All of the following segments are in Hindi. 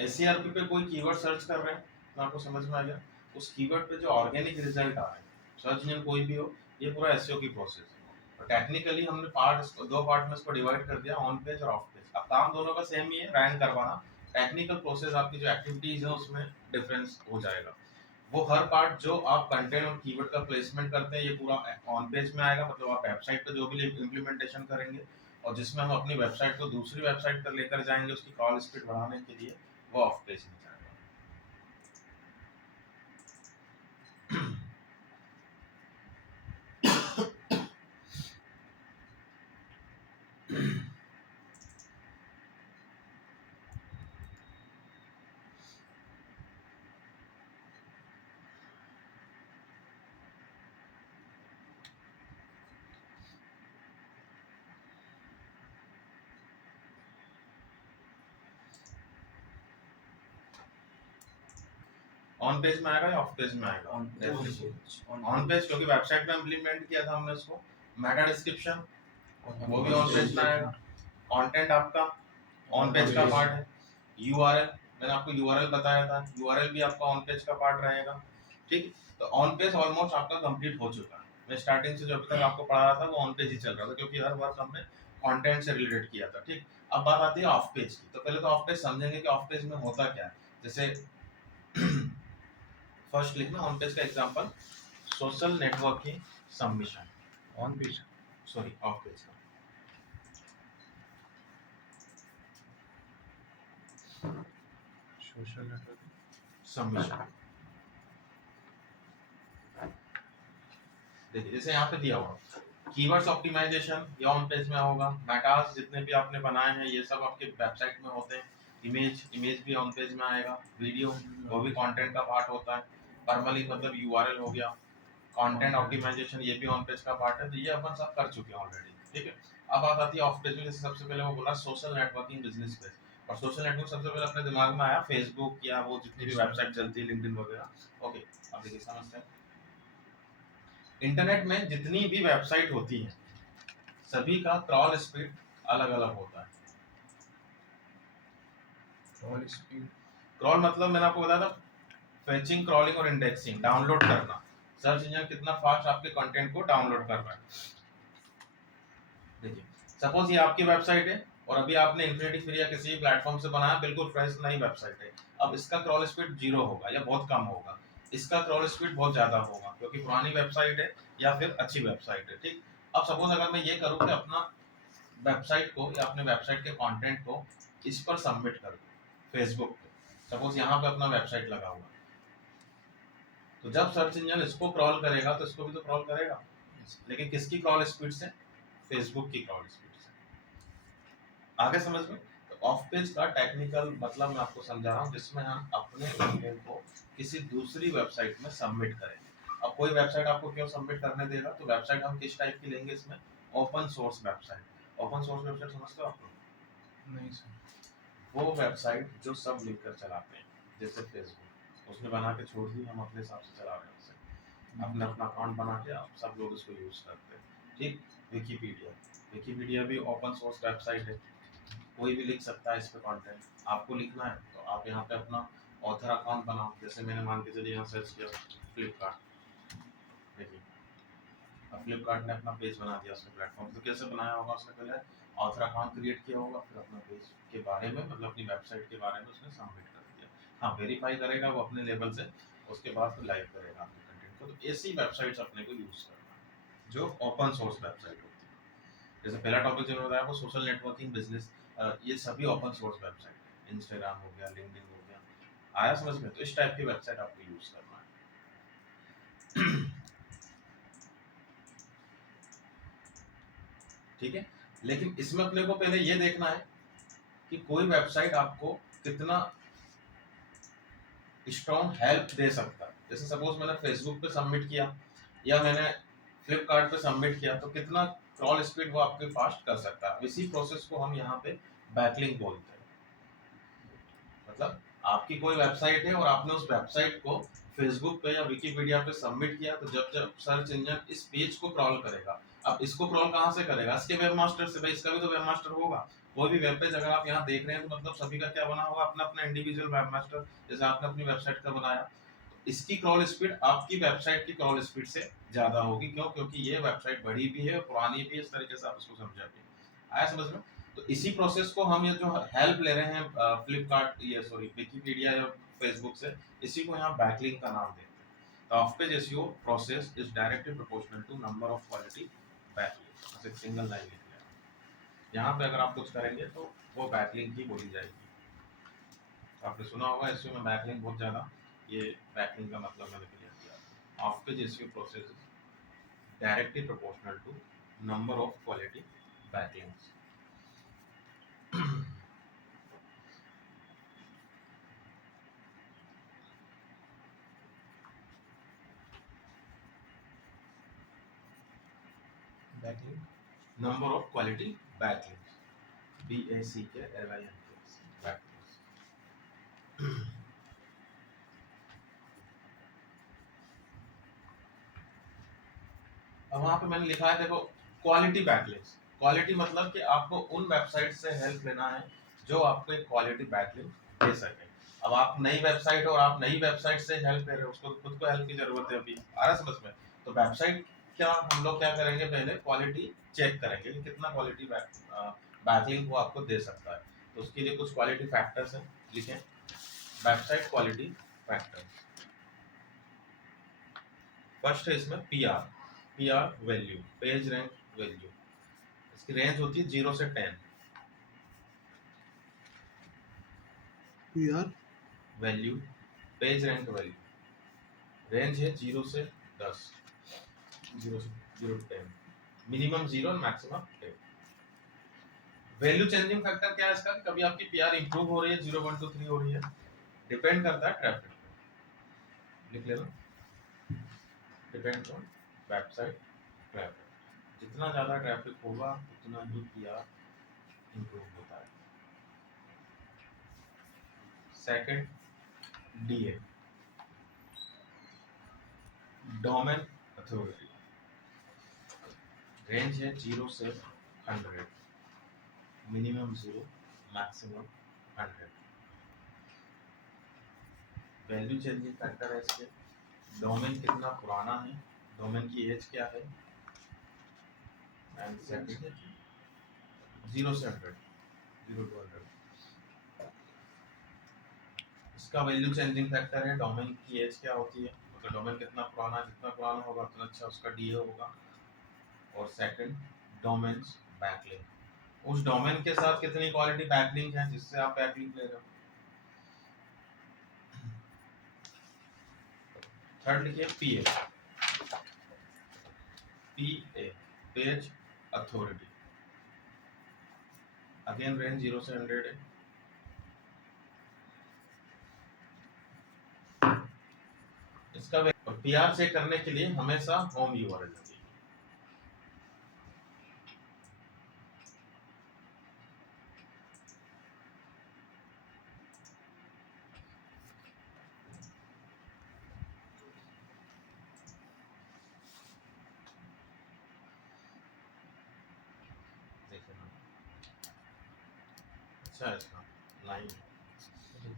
एसईआरपी पे कोई कीवर्ड सर्च कर रहे हैं तो आपको समझ में आ गया, उस कीवर्ड पे जो ऑर्गेनिक रिजल्ट आ रहे हैं, सर्च इंजन कोई भी हो, ये पूरा एसईओ की प्रोसेस है। तो टेक्निकली हमने दो पार्ट में इसको डिवाइड कर दिया, ऑन पेज और ऑफ पेज। अब काम दोनों का सेम ही है, रैंक करवाना। टेक्निकल प्रोसेस आपकी जो एक्टिविटीज है उसमें डिफरेंस हो जाएगा। वो हर पार्ट जो आप कंटेंट और कीवर्ड का प्लेसमेंट करते हैं ये पूरा ऑन पेज में आएगा, मतलब आप वेबसाइट पे जो भी इम्प्लीमेंटेशन करेंगे और जिसमें हम अपनी वेबसाइट को दूसरी वेबसाइट पर लेकर जाएंगे उसकी कॉल स्पीड बढ़ाने के लिए, वो ऑफ पेज में जाएगा। ऑन पेज में आएगा या ऑफ पेज में आएगा? ऑन पेज, क्योंकि वेबसाइट में इम्प्लीमेंट किया था हमने उसको। मेटा डिस्क्रिप्शन वो भी ऑन पेज में आएगा। कंटेंट आपका ऑन पेज का पार्ट है। यूआरएल, मैंने आपको यूआरएल बताया था, यूआरएल भी आपका ऑन पेज का पार्ट रहेगा। ठीक, तो ऑन पेज ऑलमोस्ट आपका कंप्लीट हो चुका है। मैं स्टार्टिंग से जब तक आपको पढ़ा रहा था वो ऑन पेज ही चल रहा था, क्योंकि हर वर्क हमने कंटेंट से रिलेटेड किया था। ठीक, अब बात आती है ऑफ पेज की। तो पहले तो ऑफ पेज समझेंगे कि ऑफ पेज में होता क्या है। जैसे फर्स्ट लिखना ऑन पेज का example, social networking submission. On page, sorry of page का सोशल नेटवर्किंग सबमिशन। देखिए जैसे यहाँ पे दिया हुआ कीवर्ड्स ऑप्टिमाइजेशन, ये ऑन पेज में होगा। मेटास जितने भी आपने बनाए हैं ये सब आपके वेबसाइट में होते हैं। इमेज भी ऑन पेज में आएगा। वीडियो वो भी कंटेंट का पार्ट होता है। परमली मतलब यूआरएल हो गया। कंटेंट ऑप्टिमाइजेशन ये भी ऑन पेज का पार्ट है। तो ये अपन सब कर चुके हैं ऑलरेडी। ठीक है, अब बात आती है ऑफ पेज में। जैसे सबसे पहले वो बोला सोशल नेटवर्किंग बिजनेस पेज, और सोशल नेटवर्क सबसे पहले अपने दिमाग में आया फेसबुक या वो जितनी भी वेबसाइट चलती है लिंक्डइन वगैरह। ओके, अब देखिए समझते हैं। इंटरनेट में जितनी भी वेबसाइट होती है सभी का क्रॉल स्पीड अलग अलग होता है। क्रॉल स्पीड, क्रॉल मतलब मैंने आपको बताया था फेचिंग, क्रॉलिंग और इंडेक्सिंग, डाउनलोड करना। सर्च इंजन कितना फास्ट आपके कंटेंट को डाउनलोड कर रहा है। देखिए सपोज ये आपकी वेबसाइट है और अभी आपने इन्फिनिटी फ्री या किसी प्लेटफॉर्म से बनाया, बिल्कुल फ्रेश नई वेबसाइट है। अब इसका क्रॉल स्पीड 0 होगा या बहुत कम होगा, इसका क्रॉल स्पीड बहुत ज्यादा होगा क्योंकि पुरानी वेबसाइट है या फिर अच्छी वेबसाइट है। ठीक, अब सपोज अगर मैं ये करूँ कि अपना वेबसाइट को या अपने वेबसाइट के कंटेंट को इस पर सबमिट कर दूं फेसबुक पे, सपोज यहाँ पे अपना वेबसाइट लगा हुआ, तो जब सर्च इंजन इसको क्रॉल करेगा तो इसको भी तो क्रॉल करेगा, लेकिन किसकी क्रॉल स्पीड से? फेसबुक की क्रॉल स्पीड से। आगे समझ में? तो ऑफ पेज का टेक्निकल मतलब मैं आपको समझा रहा हूँ, जिसमें हम अपने कंटेंट को किसी दूसरी वेबसाइट में सबमिट करेंगे। अब कोई वेबसाइट आपको क्यों सबमिट करने देगा? तो वेबसाइट हम किस टाइप की लेंगे इसमें? Open source website. Open source website समझते हो आप लोग? नहीं सर। वो वेबसाइट जो सब लिखकर चलाते हैं, जैसे फेसबुक, उसने बना के छोड़ दी, हम अपने हिसाब से चला रहे हैं उसे, अपना अपना अकाउंट बना के आप सब लोग उसको यूज करते हैं। ठीक, विकिपीडिया, विकिपीडिया भी ओपन सोर्स वेबसाइट है, कोई भी लिख सकता है इस पे कंटेंट। आपको लिखना है तो आप यहाँ पे अपना ऑथर अकाउंट बनाओ। जैसे मैंने मान के चलिए यहाँ सर्च किया फ्लिपकार्ट, देखिए अब फ्लिपकार्ट ने अपना पेज बना दिया उसके प्लेटफॉर्म। तो कैसे बनाया होगा? उसने पहले ऑथर अकाउंट क्रिएट किया होगा, फिर अपना पेज के बारे में मतलब अपनी वेबसाइट के बारे में उसने सबमिट कर दिया। हाँ, वेरीफाई करेगा वो अपने लेवल से, उसके बाद फिर लाइव करेगा आपके कंटेंट को। तो ऐसी वेबसाइट्स अपने को यूज करना है जो ओपन सोर्स वेबसाइट होती है। जैसे पहला टॉपिक जो बताया वो सोशल नेटवर्किंग बिजनेस, ये सभी ओपन सोर्स वेबसाइट, इंस्टाग्राम हो गया, लिंक्डइन हो गया, आया समझ में? तो इस टाइप की वेबसाइट आपको यूज करना है। ठीक है, लेकिन इसमें अपने को पहले ये देखना है कि कोई वेबसाइट आपको कितना स्ट्रॉन्ग हेल्प दे सकता है। जैसे सपोज मैंने फेसबुक पे सबमिट किया या मैंने फ्लिपकार्ट पे सबमिट किया, तो कितना क्रॉल स्पीड वो आपके फास्ट कर सकता है। इसी प्रोसेस को हम यहाँ पे बैकलिंक बोलते हैं। मतलब आपकी कोई वेबसाइट है और आपने उस वेबसाइट को फेसबुक पे या विकिपीडिया पे सबमिट किया, तो जब जब सर्च इंजन इस पेज को क्रॉल करेगा, अब इसको क्रॉल कहाँ से करेगा? इसके वेब मास्टर से। भाई इसका भी तो वेब मास्टर होगा, कोई भी वेब पेज अगर आप यहाँ देख रहे हैं तो मतलब सभी का क्या बना होगा, अपना अपना इंडिविजुअल वेबमास्टर, जैसे आपने अपनी वेबसाइट का बनाया, इसकी क्रॉल स्पीड आपकी वेबसाइट की क्रॉल स्पीड से ज्यादा होगी। क्यों? क्योंकि ये वेबसाइट बड़ी भी है, पुरानी भी है, इस तरीके से आप इसको समझाइए। आया समझ में? तो इसी प्रोसेस को हम ये जो हेल्प ले रहे हैं फ्लिपकार्ट, ये सॉरी विकिपीडिया या फेसबुक से, इसी को यहाँ बैकलिंक का नाम देते हैं। तो off page SEO process is directly proportional to number of quality backlink. बस एक सिंगल लाइन लिख लिया। यहाँ पे अगर आप कुछ करेंगे तो वो बैकलिंक ही बोली जाएगी। आपने सुना होगा एसईओ में बैकलिंक बहुत ज्यादा, ये बैकलिंक का मतलब मैंने क्लियर किया। Off page SEO process directly proportional to number of quality backlinks. Backlink number of quality backlinks, BACKLINKS backlinks. अब वहां पे मैंने लिखा है देखो क्वालिटी बैकलिंक्स। क्वालिटी मतलब कि आपको उन वेबसाइट से हेल्प लेना है जो आपको एक क्वालिटी बैकलिंक दे सके। अब आप नई वेबसाइट और आप नई वेबसाइट से हेल्प ले रहे हो, उसको खुद को हेल्प की जरूरत है अभी, आ रहा समझ में? तो वेबसाइट क्या हम लोग क्या करेंगे, पहले क्वालिटी चेक करेंगे कि कितना क्वालिटी बैकलिंक वो आपको दे सकता है। तो उसके लिए कुछ क्वालिटी फैक्टर्स हैं, लिखें वेबसाइट क्वालिटी फैक्टर्स। फर्स्ट है इसमें PR value, page rank value. इसकी रेंज होती है 0 से 10। PR value, page rank value, range है 0 से 10, 0 to 10, मिनिमम 0 और मैक्सिमम 10। वैल्यू चेंजिंग फैक्टर क्या है इसका? कभी आपकी पीआर इंप्रूव हो रही है, 0 1 2 3 हो रही है, डिपेंड करता है ट्रैफिक पे। लिख लेना, डिपेंड ऑन वेबसाइट ट्रैफिक। जितना ज्यादा ट्रैफिक होगा उतना ही पीआर इंप्रूव होता है। Second DA, domain authority, range है 0 से 100, minimum 0, maximum 100। Value changing factor है इसके, डोमेन कितना पुराना है, डोमेन की एज क्या है, एंड सेकंड 0 से 100, 0 to 100। इसका वैल्यू चेंजिंग फैक्टर है, डोमेन की एज क्या होती है, मतलब डोमेन कितना पुराना, जितना पुराना होगा उतना अच्छा उसका डीए होगा। और सेकंड डोमेन्स बैकलिंक, उस डोमेन के साथ कितनी क्वालिटी बैकलिंक है जिससे आप बैकलिंक ले रहे हो। थर्ड लिखिए पीए, पेज अथॉरिटी, अगेन रेंज 0 से 100 है। इसका पीआर चेक करने के लिए हमेशा होम यूआरएल चाहिए। अच्छा, इसका लाइन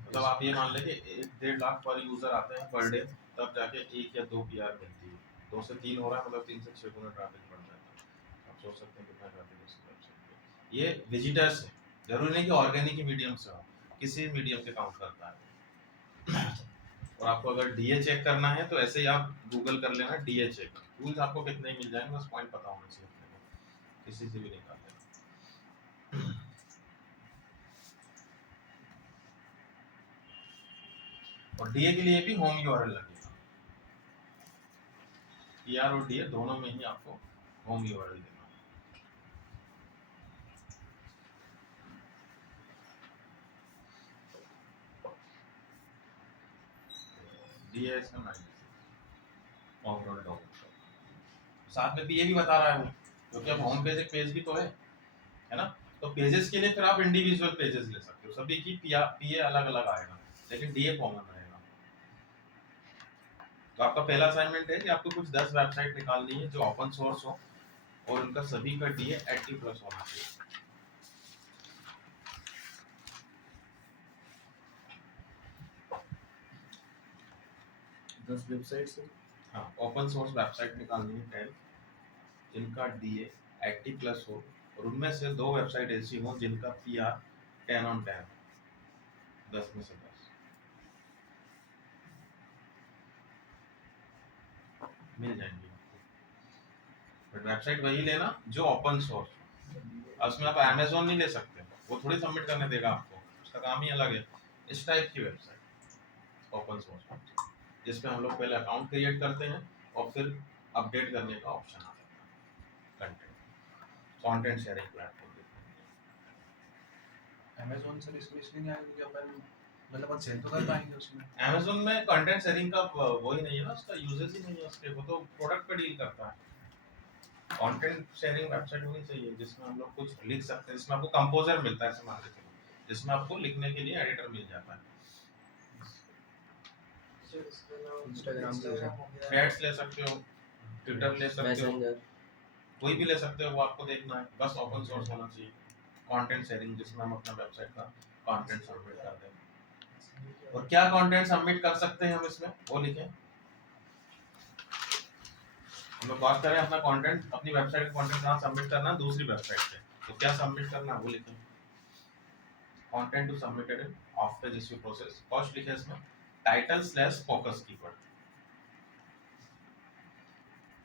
मतलब आप ये मान लें कि 1.5 लाख पर यूजर आते हैं पर डे, तब जाके 1 या 2 पीआर मिलती है। 2 से 3 हो रहा है मतलब 3 से 6 गुना ट्रैफिक बढ़ जाता है। आप सोच सकते हैं कितना ट्रैफिक है उस वेबसाइट पे। ये विजिटर्स है, जरूरी नहीं कि ऑर्गेनिक ही मीडियम से हो, किसी मीडियम से काउंट करता है। और आपको अगर डीए चेक करना है तो ऐसे ही आप गूगल कर लेना डीए चेक, टूल्स आपको कितने मिल जाएंगे, बस पॉइंट पता होना चाहिए अपने को, किसी से भी निकाल लेना। और डीए के लिए भी होम यूआरएल लगेगा, पीआर और डीए दोनों में ही आपको होम यूआरएल देना। डीए इसका 96 ओवरऑल डॉक्यूमेंट, साथ में पीए भी बता रहा है वो, क्योंकि अब होम पेज एक पेज भी तो है ना। तो पेजेस के लिए फिर आप इंडिविजुअल पेजेस ले सकते हो, सभी की पीए अलग अलग आएगा, लेकिन डीए कॉमन रहेगा। तो आपका पहला असाइनमेंट है कि आपको कुछ 10 वेबसाइट निकालनी है जो ओपन सोर्स हो और उनका सभी का डीए 80+ होना चाहिए। 10 वेबसाइट से। हाँ, ओपन सोर्स वेबसाइट निकालनी है 10 जिनका DA 80+ हो और उनमें से 2 वेबसाइट ऐसी हो जिनका PR 10 on 10 10 में से 10 मिल जाएंगी आपको। बट वेबसाइट वही लेना जो ओपन सोर्स हो। उसमें आप Amazon नहीं ले सकते, वो थोड़ी सबमिट करने देगा आपको, उसका काम ही अलग है। इस टाइप की वेबसाइट ओपन सोर्स जिसमें हम लोग पहले अकाउंट क्रिएट करते हैं और फिर अपडेट करने का ऑप्शन आता है। कंटेंट शेयरिंग प्लेटफॉर्म अमेज़न से इसलिए नहीं आएगा क्योंकि अपन मतलब अपन सेल तो कर पाएंगे उसमें। Amazon में कंटेंट शेयरिंग का वही नहीं है ना, उसका यूजेस ही नहीं है उसके, वो तो प्रोडक्ट पे डील करता है। कंटेंट शेयरिंग वेबसाइट होनी चाहिए जिसमें हम लोग कुछ लिख सकते हैं, जिसमें आपको कंपोजर मिलता है, ऐसे मान के चलो, जिसमें आपको लिखने के लिए एडिटर मिल जाता है। इंस्टाग्राम पे थ्रेड्स ले सकते हो, ट्विटर ले सकते हो, कोई भी ले सकते हो, वो आपको देखना है, बस ओपन सोर्स होना चाहिए। कंटेंट शेयरिंग जिसमें हम अपना वेबसाइट का कंटेंट सबमिट करते हैं। और क्या कंटेंट सबमिट कर सकते हैं हम इसमें, वो लिखें। हम लोग बात करें अपना कंटेंट, अपनी वेबसाइट का कंटेंट कहाँ सबमिट करना है, दूसरी वेबसाइट पे, तो क्या सबमिट करना है वो लिखें। Content to submitted in of page issue process, first लिखे इसमें title focus keyword.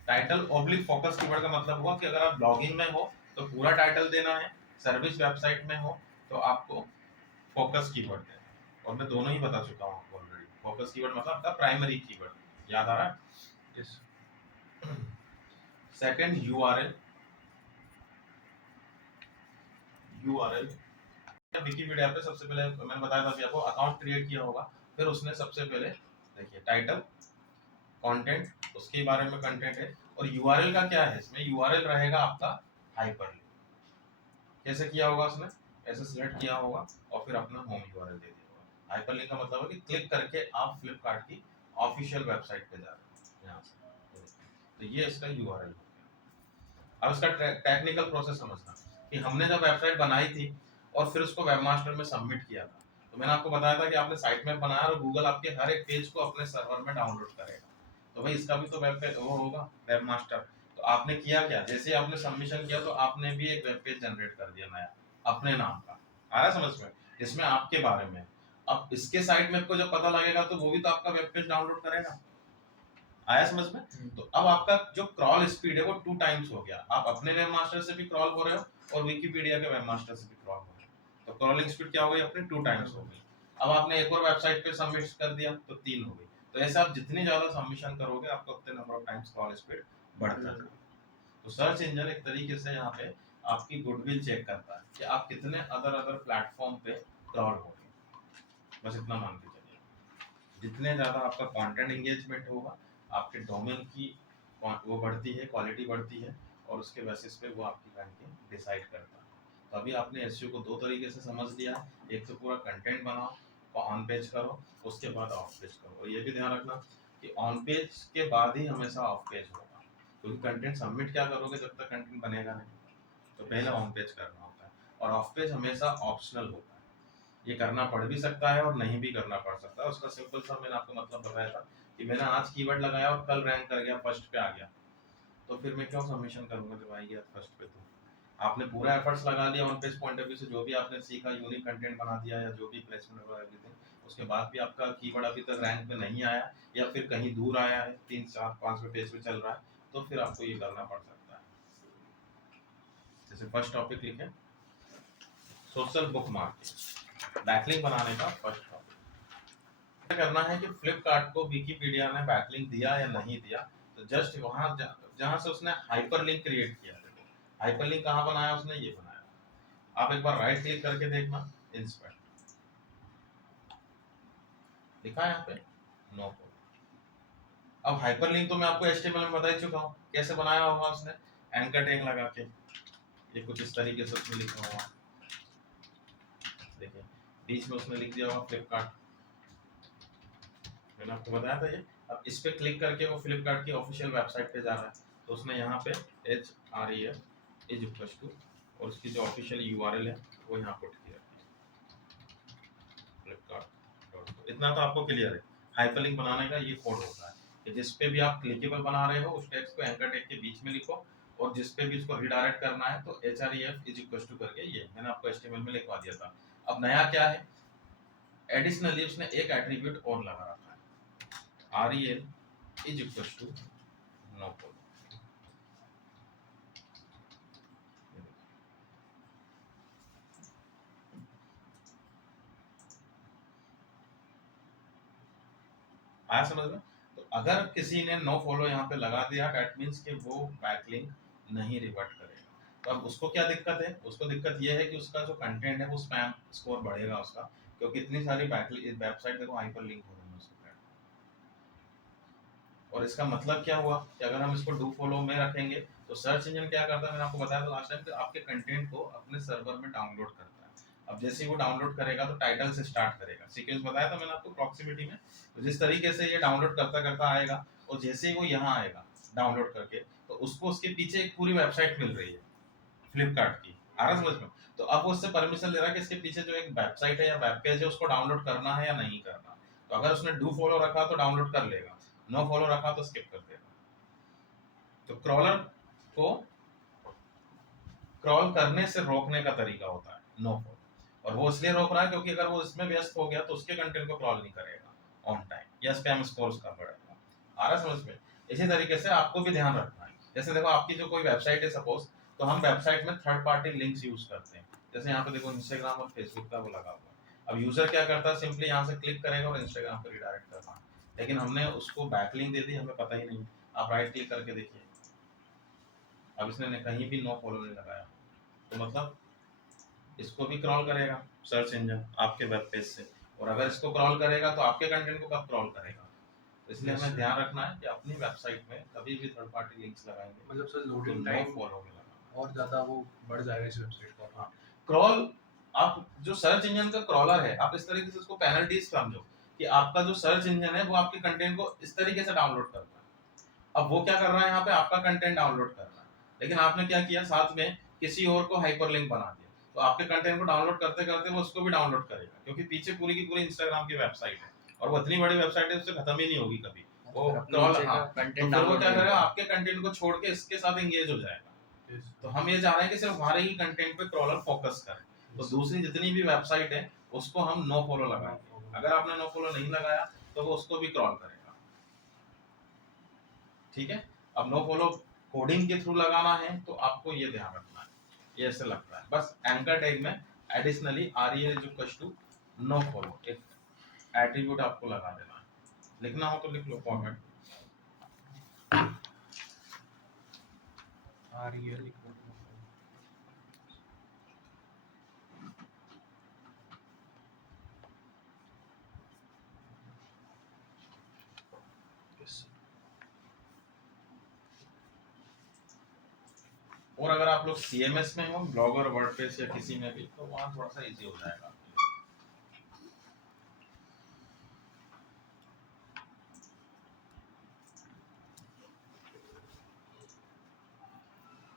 Title oblique focus keyword का मतलब हुआ कि अगर आप ब्लॉगिंग में हो तो पूरा टाइटल देना है, सर्विस वेबसाइट में हो तो आपको फोकस कीवर्ड देना है। और मैं दोनों ही बता चुका हूँ आपको ऑलरेडी। फोकस कीवर्ड मतलब आपका प्राइमरी कीवर्ड, याद आ रहा है? Yes. Second URL. URL Wikipedia पे सबसे पहले मैंने बताया था कि आपको अकाउंट क्रिएट किया होगा, फिर उसने सबसे पहले देखिए टाइटल, कंटेंट, उसके बारे में कंटेंट है, और यूआरएल का क्या है, इसमें यूआरएल रहेगा आपका हाइपरलिंक। कैसे किया होगा उसने, ऐसे सिलेक्ट किया होगा और फिर अपना होम यूआरएल दे दिया होगा। हाइपरलिंक का मतलब है कि क्लिक करके आप फ्लिपकार्ट की ऑफिशियल वेबसाइट पे जा रहे हैं यहाँ से, तो ये इसका यूआरएल हो गया। अब इसका टेक्निकल प्रोसेस समझना कि हमने जब वेबसाइट बनाई थी और फिर उसको वेबमास्टर में सबमिट किया था, तो मैंने आपको बताया था कि आपने साइट मैप बनाया और गूगल आपके हर एक पेज को अपने सर्वर में डाउनलोड करेगा, तो भाई इसका भी तो वेब पेज वो होगा, वेबमास्टर। तो आपने किया क्या, जैसे ही आपने सबमिशन किया तो आपने भी एक वेब पेज जनरेट कर दिया नया अपने नाम का, आ रहा समझ में, जिसमें आपके बारे में। अब इसके साइट मैप को जब पता लगेगा तो वो भी तो आपका वेब पेज डाउनलोड करेगा, आया समझ में? तो अब आपका जो क्रॉल स्पीड है वो 2 टाइम्स हो गया, आप अपने वेब मास्टर से भी क्रॉल हो रहे हो और विकिपीडिया के वेब मास्टर से भी क्रॉल हो रहे हो, तो क्रॉलिंग स्पीड क्या हो गई अपनी 2 टाइम्स हो गई। अब आपने एक और वेबसाइट पे सबमिट कर दिया तो 3 हो गई। तो ऐसे आप जितनी ज्यादा सबमिशन करोगे आपका उतने number of times crawl speed बढ़ता जाएगा। तो सर्च इंजन एक तरीके से यहाँ पे आपकी गुडविल चेक करता है कि आप कितने अदर प्लेटफॉर्म पे क्रॉल हो रहे हैं, बस इतना मान के चलिए। जितने ज्यादा आपका कंटेंट एंगेजमेंट होगा, आपके डोमेन की वो बढ़ती है, क्वालिटी बढ़ती है, और उसके बेसिस पे वो आपकी रैंकिंग डिसाइड करता है। तो अभी आपने एसईओ को 2 तरीके से समझ लिया, एक तो पूरा कंटेंट बनाओ और ऑन पेज करो, उसके बाद ऑफ पेज करो। और ये भी ध्यान रखना कि ऑन पेज के बाद ही हमेशा ऑफ पेज होगा, क्योंकि कंटेंट सबमिट क्या करोगे जब तक कंटेंट बनेगा नहीं, तो पहले ऑन पेज करना होता है। और ऑफ पेज हमेशा ऑप्शनल होता है, ये करना पड़ भी सकता है और नहीं भी करना पड़ सकता है। उसका सिंपल सा मैंने आपको मतलब बताया था कि मैंने आज कीवर्ड लगाया और कल रैंक कर गया, फर्स्ट पे आ गया, तो फिर मैं क्यों सबमिशन करूंगा जब आ गया फर्स्ट पे? तो आपने पूरा एफर्ट्स लगा लिया on page point of view से, जो भी आपने सीखा, यूनिक कंटेंट बना दिया या जो भी प्लेसमेंट वगैरह एवरीथिंग, उसके बाद भी आपका कीवर्ड अभी तक रैंक में नहीं आया या फिर कहीं दूर आया है, 3 4 5वें पेज पे चल रहा है, तो फिर आपको ये करना पड़ सकता है। जैसे फर्स्ट टॉपिक लिखे सोशल बुक मार्केटिंग, बैकलिंक बनाने का फर्स्ट टॉपिक। क्या करना है कि फ्लिपकार्ट को विकिपीडिया ने बैकलिंक दिया या नहीं दिया, तो जस्ट वहां जहां से उसने हाइपरलिंक क्रिएट किया, हाइपरलिंक कहां बनाया उसने, ये बनाया। आप एक बार राइट क्लिक करके देखना, इंस्पेक्ट लिखा है यहाँ पे, नो। अब हाइपरलिंक तो मैं आपको एचटीएमएल में बता ही चुका हूँ कैसे बनाया होगा उसने, एंकर टैग लगा के, ये कुछ इस तरीके से उसने लिखा होगा, देखिए बीच में उसने लिख दिया होगा फ्लिपकार्ट, मैंने आपको बताया था ये। अब इस पे क्लिक करके वो फ्लिपकार्ट की ऑफिशियल वेबसाइट पे जा रहा है, तो उसने यहाँ पे HREF इज इक्वल टू और उसकी जो ऑफिशियल यूआरएल है वो यहाँ पुट किया फ्लिपकार्ट। इतना तो आपको क्लियर है, हाइपरलिंक बनाने का ये कोड होता है। कि जिस पे भी आप क्लिकेबल बना रहे हो उस टेक्स्ट को एंकर टैग के बीच में लिखो, और जिस पे भी इसको रीडायरेक्ट करना है तो href इज इक्वल टू करके, ये मैंने आपको HTML में लिखवा दिया था। अब नया क्या है, एडिशनली उसने एक एट्रीब्यूट और लगा रखा है, rel is equal to no follow. आया समझ में? तो अगर किसी ने नो फॉलो यहाँ पे लगा दिया, दैट मीन्स कि वो बैकलिंक नहीं रिवर्ट करेगा। तो अब उसको क्या दिक्कत है, उसको दिक्कत ये है कि उसका जो कंटेंट है वो स्पैम स्कोर बढ़ेगा उसका, क्योंकि इतनी सारी वेबसाइट देखो हाइपर लिंक हो रही है उसके। और इसका मतलब क्या हुआ कि अगर हम इसको डू फॉलो में रखेंगे तो सर्च इंजन क्या करता है, मैंने आपको बताया था लास्ट टाइम, कि आपके कंटेंट को अपने सर्वर में डाउनलोड करता है। अब जैसे ही वो डाउनलोड करेगा तो टाइटल से स्टार्ट करेगा, सीक्वेंस बताया था मैंने आपको प्रॉक्सिमिटी में। तो जिस तरीके से ये डाउनलोड करता करता आएगा, और जैसे ही वो यहाँ आएगा डाउनलोड करके, तो उसको उसके पीछे एक पूरी वेबसाइट मिल रही है फ्लिपकार्ट की, आ रहा समझ में? तो अब वो उससे परमिशन ले रहा है कि इसके पीछे जो एक वेबसाइट है या वेब पेज है उसको डाउनलोड करना है या नहीं करना। तो अगर उसने डू फॉलो रखा तो डाउनलोड कर लेगा, नो फॉलो रखा तो स्किप कर देगा। तो क्रॉलर को क्रॉल करने से रोकने का तरीका होता है नो फॉलो, और वो इसलिए रोक रहा है क्योंकि अगर वो इसमें व्यस्त हो गया तो उसके कंटेंट को क्रॉल नहीं करेगा ऑन टाइम, या स्पैम स्कोर्स का बढ़ेगा। आ रहा समझ में? इसी तरीके से आपको भी ध्यान रखना है। जैसे देखो आपकी जो कोई वेबसाइट है सपोज, तो हम वेबसाइट में थर्ड पार्टी लिंक्स यूज करते हैं। जैसे यहाँ पे देखो इंस्टाग्राम और फेसबुक का वो लगा हुआ है। अब यूजर क्या करता है, सिंपली यहाँ से क्लिक करेगा और इंस्टाग्राम पे रिडायरेक्ट करना, लेकिन हमने उसको बैकलिंक दे दी, हमें पता ही नहीं। आप राइट क्लिक करके देखिए, अब इसने कहीं भी नो फॉलो नहीं लगाया, तो मतलब इसको भी क्रॉल करेगा सर्च इंजन आपके वेब पेज से, और अगर इसको क्रॉल करेगा तो आपके कंटेंट को कब क्रॉल करेगा। तो इसलिए Yes, हमें sir. ध्यान रखना है कि अपनी वेबसाइट में कभी भी थर्ड पार्टी लिंक्स लगाएंगे मतलब सर तो लोडिंग नो टाइम फॉलो में लगाना। और ज़्यादा वो बढ़ जाएगा इस वेबसाइट का। हाँ, क्रॉल, आप जो सर्च इंजन का क्रॉलर है, आप इस तरीके से उसको पेनल्टीज समझो कि आपका जो सर्च इंजन है वो आपके कंटेंट को इस तरीके से डाउनलोड करता है। अब वो क्या कर रहा है, यहाँ पे आपका कंटेंट डाउनलोड कर रहा है, लेकिन आपने क्या किया, साथ में किसी और को हाइपरलिंक बना दिया, तो आपके कंटेंट को डाउनलोड करते करते वो उसको भी डाउनलोड करेगा, क्योंकि पीछे पूरी की पूरी इंस्टाग्राम की वेबसाइट है, और वो इतनी बड़ी वेबसाइट है उससे खत्म ही नहीं होगी कभी वो क्रॉल। हाँ, तो फिर वो क्या करेगा, आपके कंटेंट को छोड़ के इसके साथ एंगेज हो जाएगा। तो हम ये चाह रहे हैं कि सिर्फ हमारे ही कंटेंट पे क्रॉलर फोकस करे। तो दूसरी जितनी भी वेबसाइट है उसको हम नो फॉलो लगाएंगे, अगर आपने नो फॉलो नहीं लगाया तो वो उसको भी क्रॉल करेगा। ठीक है, अब नो फॉलो कोडिंग के थ्रू लगाना है तो आपको ये ध्यान रखना है, ये ऐसे लगता है बस एंकर टैग में additionally rel is equal to no follow, एक एट्रीब्यूट आपको लगा देना है। लिखना हो तो लिख लो फॉर्मेट। REL और अगर आप लोग CMS में हो, ब्लॉगर, वर्डप्रेस या किसी में भी, तो वहाँ थोड़ा सा इजी हो जाएगा।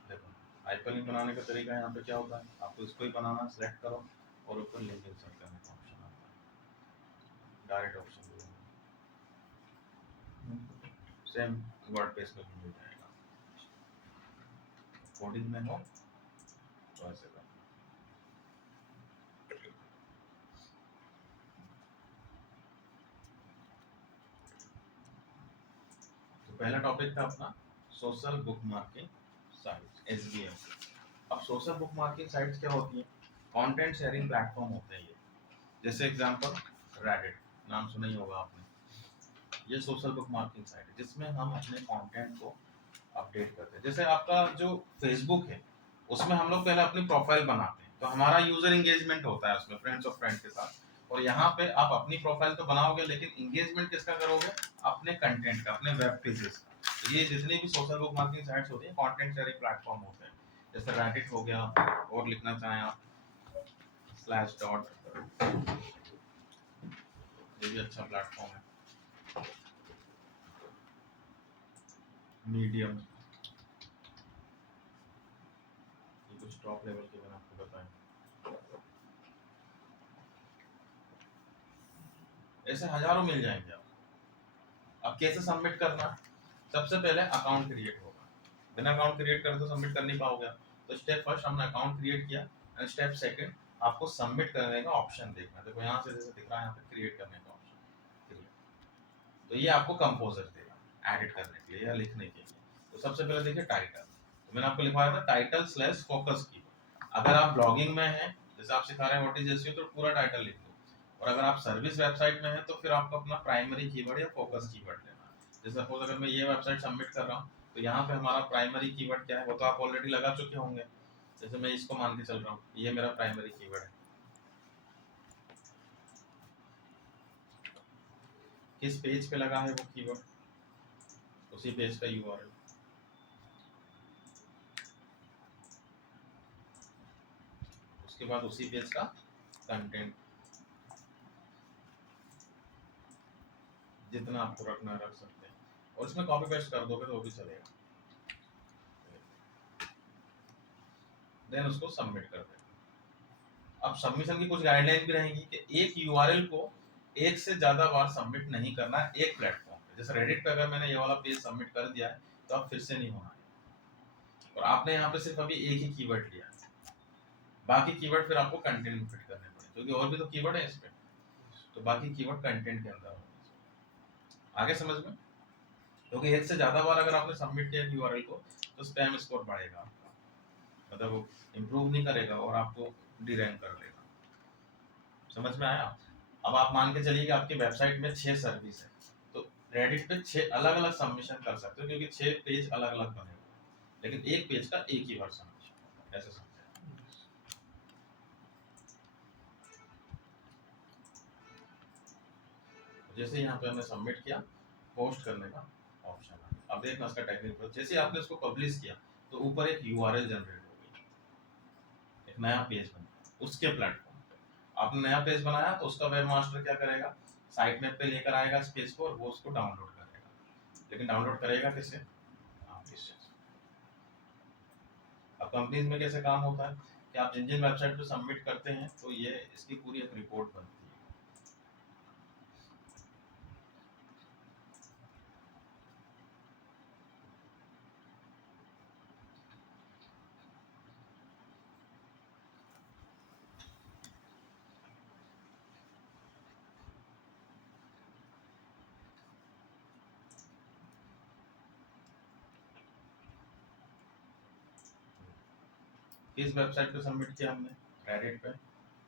देखो हाइपरलिंक बनाने का तरीका यहाँ पे क्या होता है, आपको इसको ही बनाना, सेलेक्ट करो और ऊपर लिंक इंसर्ट करने का ऑप्शन आता है, डायरेक्ट ऑप्शन सेम वर्डप्रेस में भी मिल जाएगा। कोडिंग में हो तो ऐसे करना। तो पहला टॉपिक था अपना social book marking site, SBM। अब सोशल बुक मार्किंग साइट्स क्या होती है, कंटेंट शेयरिंग प्लेटफॉर्म होते हैं ये। जैसे एग्जांपल रेडिट, नाम सुना ही होगा आपने, ये सोशल बुक मार्किंग साइट है जिसमें हम अपने कंटेंट को अपडेट करते हैं। जैसे आपका जो फेसबुक है उसमें हम लोग पहले अपनी प्रोफाइल बनाते हैं, तो हमारा यूजर एंगेजमेंट होता है उसमें फ्रेंड्स ऑफ फ्रेंड के साथ, और यहाँ पे आप अपनी प्रोफाइल तो बनाओगे लेकिन एंगेजमेंट किसका करोगे, अपने कंटेंट का, अपने वेब पेजेस का। तो ये जितनी भी सोशल बुक मार्केटिंग साइट्स होती है कंटेंट शेयरिंग प्लेटफॉर्म होते हैं। जैसे रैडिट हो गया, और लिखना चाहें आप स्लैश डॉट, ये भी अच्छा प्लेटफॉर्म है। मीडियम, ये कुछ टॉप लेवल के मैंने आपको बताएं। ऐसे हजारों मिल जाएंगे आपको। अब कैसे सबमिट करना? सबसे पहले अकाउंट क्रिएट होगा, बिना अकाउंट क्रिएट करे तो सबमिट कर नहीं पाओगे आप। तो स्टेप फर्स्ट हमने अकाउंट क्रिएट किया, एंड स्टेप सेकंड आपको सबमिट करने का ऑप्शन देखना। देखो यहाँ से जैसे दिख रहा है यहाँ पे क्रिएट करने का ऑप्शन, तो ये आपको कंपोजर देगा एडिट करने के लिए या लिखने के लिए। तो सबसे पहले देखिए टाइटल, तो मैंने आपको लिखवाया था टाइटल स्लैश फोकस कीवर्ड। अगर आप ब्लॉगिंग में हैं, जैसे आप सिखा रहे हैं व्हाट इज एसईओ, तो पूरा टाइटल लिख दो। और अगर आप सर्विस वेबसाइट में हैं तो फिर आपको अपना प्राइमरी कीवर्ड या फोकस कीवर्ड लेना है। जैसे सपोज अगर मैं ये वेबसाइट सबमिट कर रहा हूँ, तो यहाँ पे हमारा प्राइमरी कीवर्ड क्या है वो तो आप ऑलरेडी लगा चुके होंगे। जैसे मैं इसको मान के चल रहा हूँ, ये मेरा प्राइमरी कीवर्ड है। किस पेज पे लगा है वो कीवर्ड, उसी पेज का यूआरएल। उसके बाद उसी पेज का कंटेंट, जितना आपको रखना रख सकते हैं, और इसमें कॉपी पेस्ट कर दोगे तो वो भी चलेगा। देन उसको सबमिट कर देना। अब सबमिशन की कुछ गाइडलाइन भी रहेंगी कि एक यूआरएल को एक से ज्यादा बार सबमिट नहीं करना है एक प्लेटफॉर्म पे। जैसे रेडिट पे अगर मैंने ये वाला पेज सबमिट कर दिया है तो अब फिर से नहीं होना है, और आपने यहाँ पे सिर्फ अभी एक ही कीवर्ड लिया है, बाकी कीवर्ड फिर आपको कंटेंट में फिट करने पड़े, क्योंकि और भी तो कीवर्ड है इसमें, तो बाकी कीवर्ड कंटेंट के अंदर होंगे। आगे समझ में? क्योंकि एक से ज्यादा बार अगर आपने सबमिट किया यूआरएल को तो स्पैम स्कोर बढ़ेगा आपका, मतलब वो इम्प्रूव नहीं करेगा और आपको डीरैंक कर देगा। समझ में आया? अब आप मान के चलिए कि आपकी वेबसाइट में 6 सर्विस है, तो रेडिट पे 6 अलग अलग सबमिशन कर सकते हो, क्योंकि 6 पेज अलग अलग बने हुए हैं, लेकिन एक पेज का एक ही बार सबमिशन। ऐसे समझे? जैसे यहाँ पे हमने सबमिट किया, पोस्ट करने का ऑप्शन है। अब देखना इसका टेक्निक, जैसे आपने इसको पब्लिश किया तो ऊपर एक यूआरएल जनरेट हो गई, एक नया पेज बना उसके प्लेटफॉर्म पे। आपने नया पेज बनाया तो उसका वेब मास्टर क्या करेगा, साइट मैप पे लेकर आएगा इस पेज को और वो उसको डाउनलोड करेगा। लेकिन डाउनलोड करेगा किससे? इससे। अब कंपनीज में कैसे काम होता है कि आप जिन जिन वेबसाइट पे सबमिट करते हैं तो ये इसकी पूरी एक रिपोर्ट बनती है। किस वेबसाइट पे सबमिट किया हमने? रेडिट पे।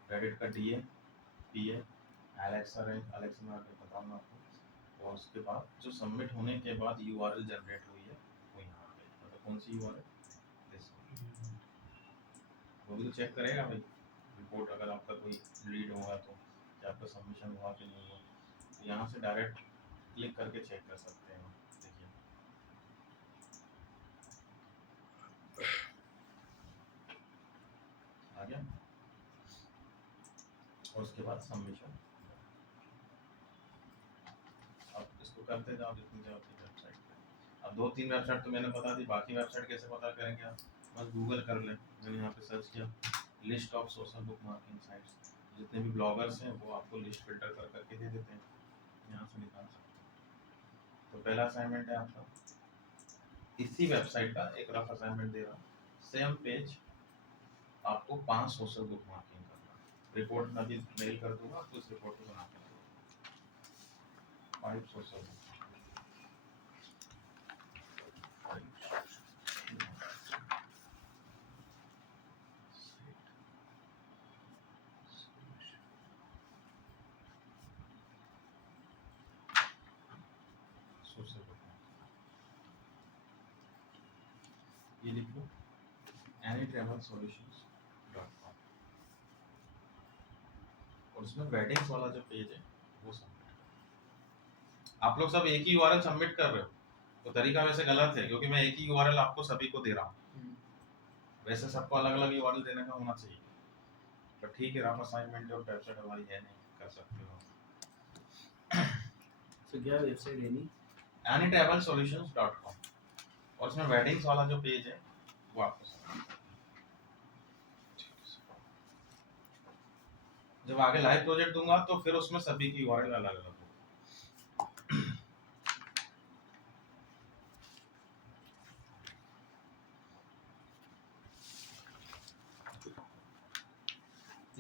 रेडिट का डीए, पीए, एलेक्सा रैंक, एलेक्सा में आके बताऊंगा आपको। और उसके बाद जो सबमिट होने के बाद यूआरएल जनरेट हुई है वो यहाँ पे, मतलब कौन सी यूआरएल, वो भी तो चेक करेगा भाई रिपोर्ट, अगर आपका कोई लीड होगा तो कि आपका सबमिशन हुआ कि नहीं हुआ। तो यहाँ से डायरेक्ट क्लिक करके चेक कर सकते हैं। देखिए आ गया, और उसके बाद सबमिशन। अब इसको करते जाओ जितनी जाओ अपनी वेबसाइट पे। अब 2-3 वेबसाइट तो मैंने बता दी, बाकी वेबसाइट कैसे पता करेंगे आप? बस गूगल कर लें। मैंने यहाँ पे सर्च किया list of social book marking sites, जितने भी ब्लॉगर्स हैं वो आपको लिस्ट फिल्टर कर करके दे देते हैं, यहाँ से निकाल सकते हैं। तो पहला असाइनमेंट है आपका, इसी वेबसाइट का एक रफ असाइनमेंट दे रहा हूँ। सेम पेज आपको 5 सोशल बुक मार्किंग करना, रिपोर्ट में अभी मेल कर दूंगा आपको, इस रिपोर्ट को बना कर दूंगा। 5 सोशल बुक ये लिख लो anytravelsolutions.com, और उसमें वेडिंग्स वाला जो पेज है वो सबमिट करो। आप लोग सब एक ही यूआरएल सबमिट कर रहे हो तो तरीका वैसे गलत है, क्योंकि मैं एक ही यूआरएल आपको सभी को दे रहा हूँ। वैसे सबको अलग अलग यूआरएल देने का होना चाहिए, पर ठीक है, रफ असाइनमेंट और वेबसाइट हमारी है नहीं, कर सकते हो। तो क्या वेबसाइट है नहीं? anytravelsolutions.com, और उसमें वेडिंग्स वाला जो पेज है वो आपको जब आगे लाइव प्रोजेक्ट दूंगा तो फिर उसमें सभी की यूआरएल अलग अलग होगी।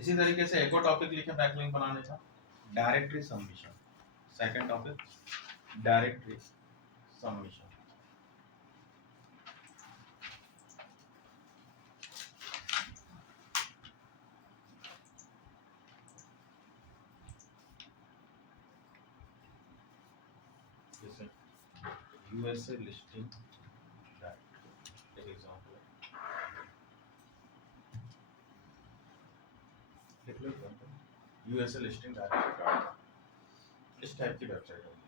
इसी तरीके से एक और टॉपिक लिखे बैकलिंक बनाने का, directory submission. Second topic directory submission. जैसे यूएसए लिस्टिंग डायरेक्टरी, एक एग्जांपल लिख लो, यूएसए लिस्टिंग डायरेक्टरी, इस टाइप की वेबसाइट होगी।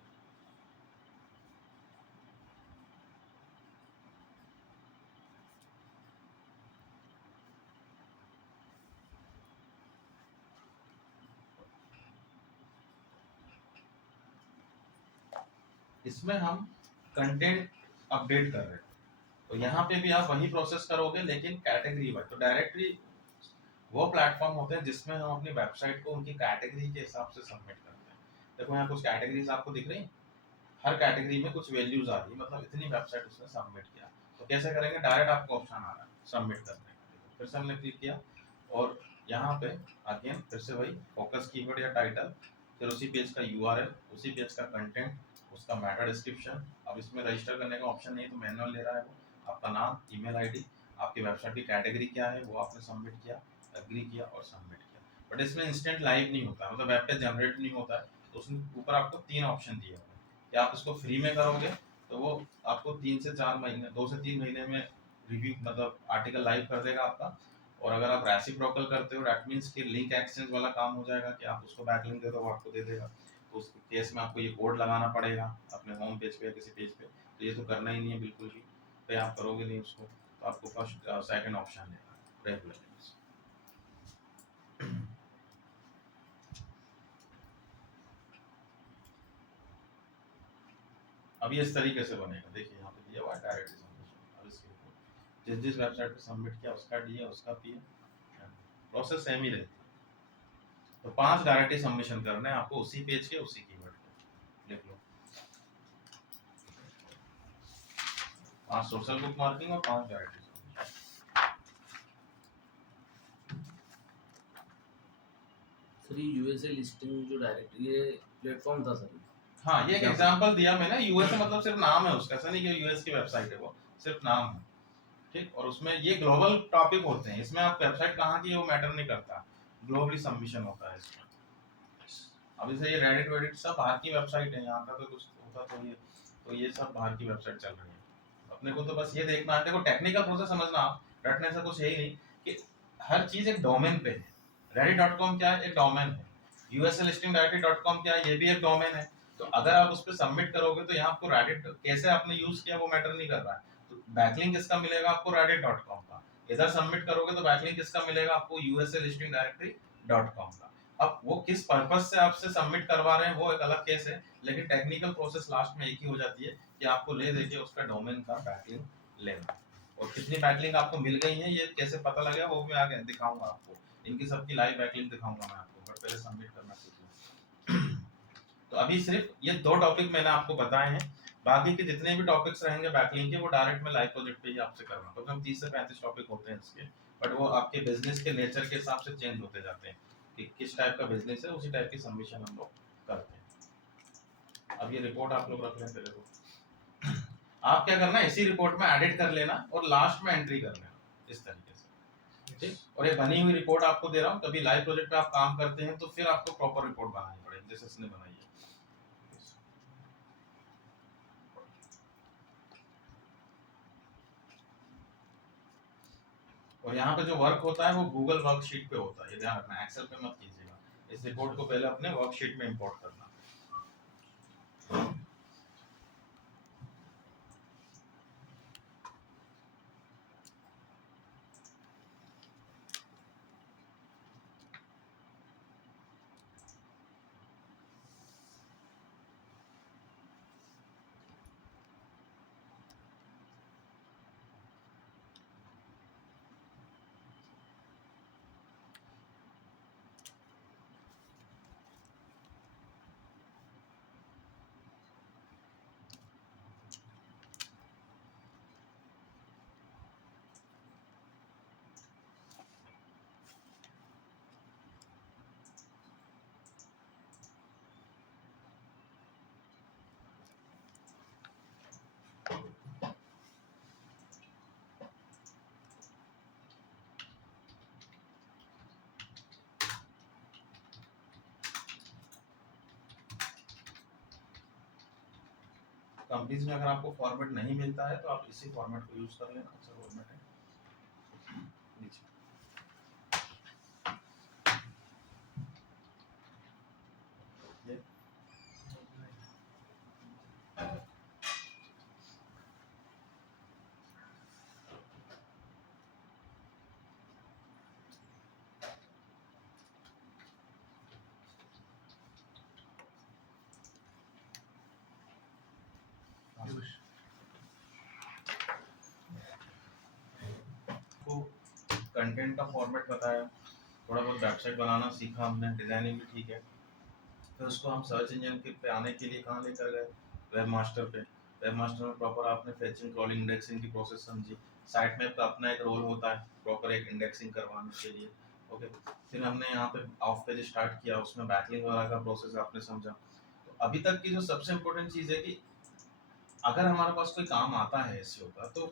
इसमें हम कंटेंट अपडेट कर रहे हैं, तो यहाँ पे भी आप वही प्रोसेस करोगे लेकिन कैटेगरी वाइज। तो डायरेक्टरी वो प्लेटफॉर्म होते हैं जिसमें हम अपनी वेबसाइट को उनकी कैटेगरी के हिसाब से सबमिट करते हैं। देखो यहाँ कुछ कैटेगरीज आपको दिख रही हैं, हर कैटेगरी में कुछ वैल्यूज आ रही है, मतलब इतनी वेबसाइट उसने सबमिट किया। तो कैसे करेंगे, डायरेक्ट आपको ऑप्शन आ रहा है सबमिट करने का, फिर से हमने क्लिक किया और यहाँ पे अगेन फिर से वही फोकस कीवर्ड या टाइटल, फिर उसी पेज का यूआरएल, उसी पेज का कंटेंट, उसका मेटा डिस्क्रिप्शन। अब इसमें रजिस्टर करने का ऑप्शन नहीं है तो मैनुअल ले रहा है वो, आपका नाम, ईमेल आईडी, आपकी वेबसाइट की कैटेगरी क्या है वो आपने सबमिट किया, एग्री किया और सबमिट किया। बट इसमें इंस्टेंट लाइव नहीं होता, मतलब वेब पेज जनरेट नहीं होता है। तो उसमें ऊपर आपको 3 ऑप्शन दिए हुए हैं कि आप इसको फ्री में करोगे तो वो आपको 3 से 4 महीने, 2 से 3 महीने में रिव्यू, मतलब आर्टिकल लाइव कर देगा आपका। और अगर आप रेसिप्रोकल करते हो दैट मीन्स कि लिंक एक्सचेंज वाला काम हो जाएगा कि आप उसको बैकलिंक दे दो वो आपको दे देगा। तो उस केस में आपको ये कोड लगाना पड़ेगा अपने होम पेज पे या किसी पेज पे, तो ये तो करना ही नहीं है बिल्कुल भी, तो आप करोगे नहीं उसको। तो आपको फर्स्ट सेकंड ऑप्शन लेना है, रेगुलर। अब ये इस तरीके से बनेगा, देखिए यहाँ पे दिया हुआ है डायरेक्ट सबमिशन। अब इसके ऊपर जिस जिस वेबसाइट पे सबमिट किया उसका डी उसका पी है, प्रोसेस सेम ही रहती है। तो 5 डायरेक्टली सबमिशन करने हैं आपको उसी पेज के उसी कीवर्ड के, लिख लो 5 सोशल बुक मार्किंग और 5 डायरेक्टली सबमिशन। सर ये यूएसए लिस्टिंग जो डायरेक्ट ये प्लेटफॉर्म था सर। हाँ ये एक एग्जांपल दिया मैंने, यूएसए मतलब सिर्फ नाम है उसका, ऐसा नहीं कि यूएस की वेबसाइट है, वो सिर्फ नाम है, ठीक। और उसमें ये ग्लोबल टॉपिक होते हैं, इसमें आप वेबसाइट कहाँ की है वो मैटर नहीं करता, ग्लोबली सबमिशन होता है इसमें। अब जैसे ये रेडिट वेडिट सब बाहर की वेबसाइट है, यहाँ का तो कुछ होता तो ये सब बाहर की वेबसाइट चल रही है। अपने को तो बस ये देखना है, देखो टेक्निकल प्रोसेस समझना, आप रटने से कुछ है ही नहीं कि हर चीज एक डोमेन पे है। reddit.com क्या है, एक डोमेन है। यूएसए लिस्टिंग डायरेक्टरी.com क्या है, ये भी एक डोमेन है। तो अगर आप उस पर सबमिट करोगे तो यहाँ आपको रेडिट कैसे आपने यूज किया वो मैटर नहीं कर रहा है। तो बैकलिंक किसका मिलेगा आपको, reddit.com का। इधर सबमिट करोगे तो बैकलिंक किसका मिलेगा आपको, यूएसए लिस्टिंग डायरेक्टरी.com का। अब वो किस पर्पज से आपसे सबमिट करवा रहे हैं वो एक अलग केस है, लेकिन टेक्निकल प्रोसेस लास्ट में एक ही हो जाती है कि आपको ले देके उसका डोमेन का बैकलिंक लेना। और कितनी बैकलिंक आपको मिल गई है ये कैसे पता लगेगा वो भी आगे दिखाऊंगा आपको, इनकी सबकी लाइव बैकलिंक दिखाऊंगा मैं आपको, बट पहले सबमिट करना सीखो। तो अभी सिर्फ ये 2 टॉपिक मैंने आपको बताए हैं, बाकी के जितने भी टॉपिक्स रहेंगे बैकलिंक के वो डायरेक्ट में लाइव प्रोजेक्ट पे ही आपसे करना, क्योंकि हम 30 से 35 टॉपिक होते हैं इसके, बट वो आपके बिजनेस के नेचर के हिसाब से चेंज होते जाते हैं कि किस टाइप का बिजनेस है उसी टाइप की सबमिशन हम लोग करते हैं। अब ये रिपोर्ट आप लोग रख लें पहले तो, आप क्या करना है इसी रिपोर्ट में एडिट कर लेना और लास्ट में एंट्री कर लेना इस तरीके से, ठीक। और ये बनी हुई रिपोर्ट आपको दे रहा हूँ, कभी लाइव प्रोजेक्ट पे आप काम करते हैं तो फिर आपको प्रॉपर रिपोर्ट बनानी पड़ेगी जैसे इसने बनाई है। और यहाँ पे जो वर्क होता है वो गूगल वर्कशीट पे होता है, ये ध्यान रखना, एक्सेल पे मत कीजिएगा। इस रिपोर्ट को पहले अपने वर्कशीट में इंपोर्ट करना। कंपनीज में अगर आपको फॉर्मेट नहीं मिलता है तो आप इसी फॉर्मेट को यूज कर लेना, अच्छा फॉर्मेट है। नीचे ये को कंटेंट का फॉर्मेट बताया, थोड़ा बहुत वेबसाइट बनाना सीखा हमने, डिजाइनिंग भी ठीक है। फिर उसको हम सर्च इंजन के पे आने के लिए कहाँ लेकर गए, वेब मास्टर पे। वेब मास्टर में प्रॉपर आपने फेचिंग, क्रॉलिंग, इंडेक्सिंग की प्रोसेस समझी। साइट मैप का अपना एक रोल होता है प्रॉपर एक इंडेक्सिंग करवाने के लिए, ओके। फिर हमने यहाँ पे ऑफ पेज स्टार्ट किया, उसमें बैकलिंक वगैरह का प्रोसेस आपने समझा। तो अभी तक की जो सबसे इम्पोर्टेंट चीज़ है कि अगर हमारे पास कोई काम आता है एसईओ का, तो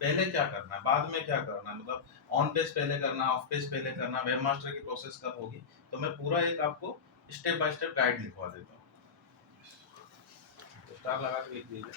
पहले क्या करना है, बाद में क्या करना है, मतलब ऑन पेज पहले करना, ऑफ पेज पहले करना, वेब मास्टर की प्रोसेस कब होगी, तो मैं पूरा एक आपको स्टेप बाय स्टेप गाइड लिखवा देता हूँ। तो स्टार लगा के लिख दीजिए।